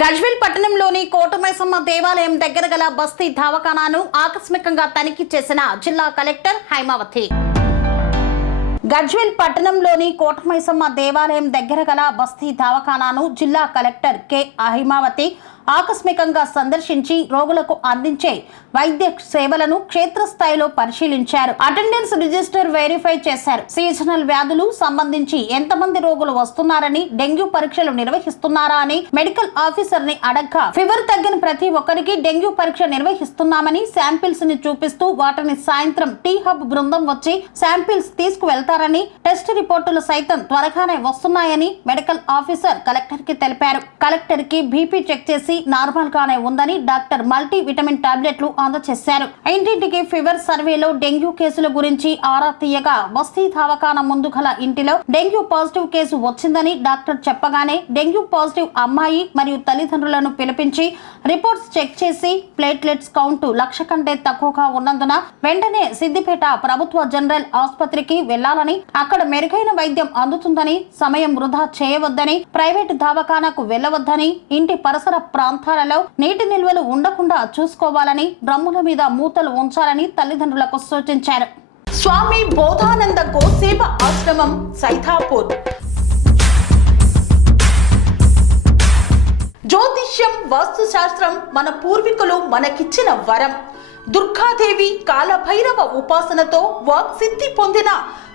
గజ్వేల్ పట్టణంలోని కోటమైసమ్మ దేవాలయం దగ్గర గల బస్తీ దవాఖానాను ఆకస్మికంగా తనిఖీ చేసిన జిల్లా కలెక్టర్ హైమావతి. గజ్వేల్ పట్టణంలోని కోటమైసమ్మ దేవాలయం దగ్గర గల బస్తీ దవాఖానాను జిల్లా కలెక్టర్ కె. హైమావతి ఆకస్మికంగా సందర్శించి రోగులకు అందించే వైద్య సేవలను క్షేత్రస్థాయిలో పరిశీలించారు. అటెండెన్స్ రిజిస్టర్ వెరిఫై చేశారు. సీజనల్ వ్యాధులు సంబంధించి ఎంతమంది రోగులు వస్తున్నారని డెంగ్యూ పరీక్షలు నిర్వహిస్తున్నారా అని మెడికల్ ఆఫీసర్ని అడగ్గా ఫీవర్ తగ్గిన ప్రతి ఒక్కరికి డెంగ్యూ పరీక్ష నిర్వహిస్తున్నామని శాంపిల్స్ని చూపిస్తూ వాటిని సాయంత్రం టీ హబ్ బృందం వచ్చి శాంపిల్స్ తీసుకువెళ్తారని టెస్ట్ రిపోర్టులు సైతం త్వరగానే వస్తున్నాయని మెడికల్ ఆఫీసర్ కలెక్టర్కి తెలిపారు. కలెక్టర్కి బీపీ చెక్ చేసి నార్మల్ గానే ఉందని డాక్టర్ మల్టీ విటమిన్ టాబ్లెట్లు అందజేశారు ఇంటింటికి ఫీవర్ సర్వేలో డెంగ్యూ కేసుల గురించి ఆరా తీయగా బస్తీ దవాఖాన ముందు గల ఇంటిలో డెంగ్యూ పాజిటివ్ కేసు వచ్చిందని డాక్టర్ చెప్పగానే డెంగ్యూ పాజిటివ్ అమ్మాయి మరియు తల్లిదండ్రులను పిలిపించి రిపోర్ట్స్ చెక్ చేసి ప్లేట్లెట్స్ కౌంట్ లక్ష కంటే తక్కువగా ఉన్నందున వెంటనే సిద్దిపేట ప్రభుత్వ జనరల్ ఆసుపత్రికి వెళ్ళాలని అక్కడ మెరుగైన వైద్యం అందుతుందని సమయం వృధా చేయవద్దని ప్రైవేటు దవాఖానకు వెళ్ళవద్దని ఇంటి పరిసర ప్రాంతాలలో నీటి నిల్వలు ఉండకుండా చూసుకోవాలని డ్రమ్ముల మీద మూతలు ఉంచాలని తల్లిదండ్రులకు సూచించారు. స్వామి బోధానంద గోసేవ ఆశ్రమం సైథాపూర్ జ్యోతిష్యం వాస్తుశాస్త్రం మన పూర్వీకులు మనకిచ్చిన వరం. దుర్గాదేవి కాలభైరవ ఉపాసనతో వాక్సిద్ధి పొందిన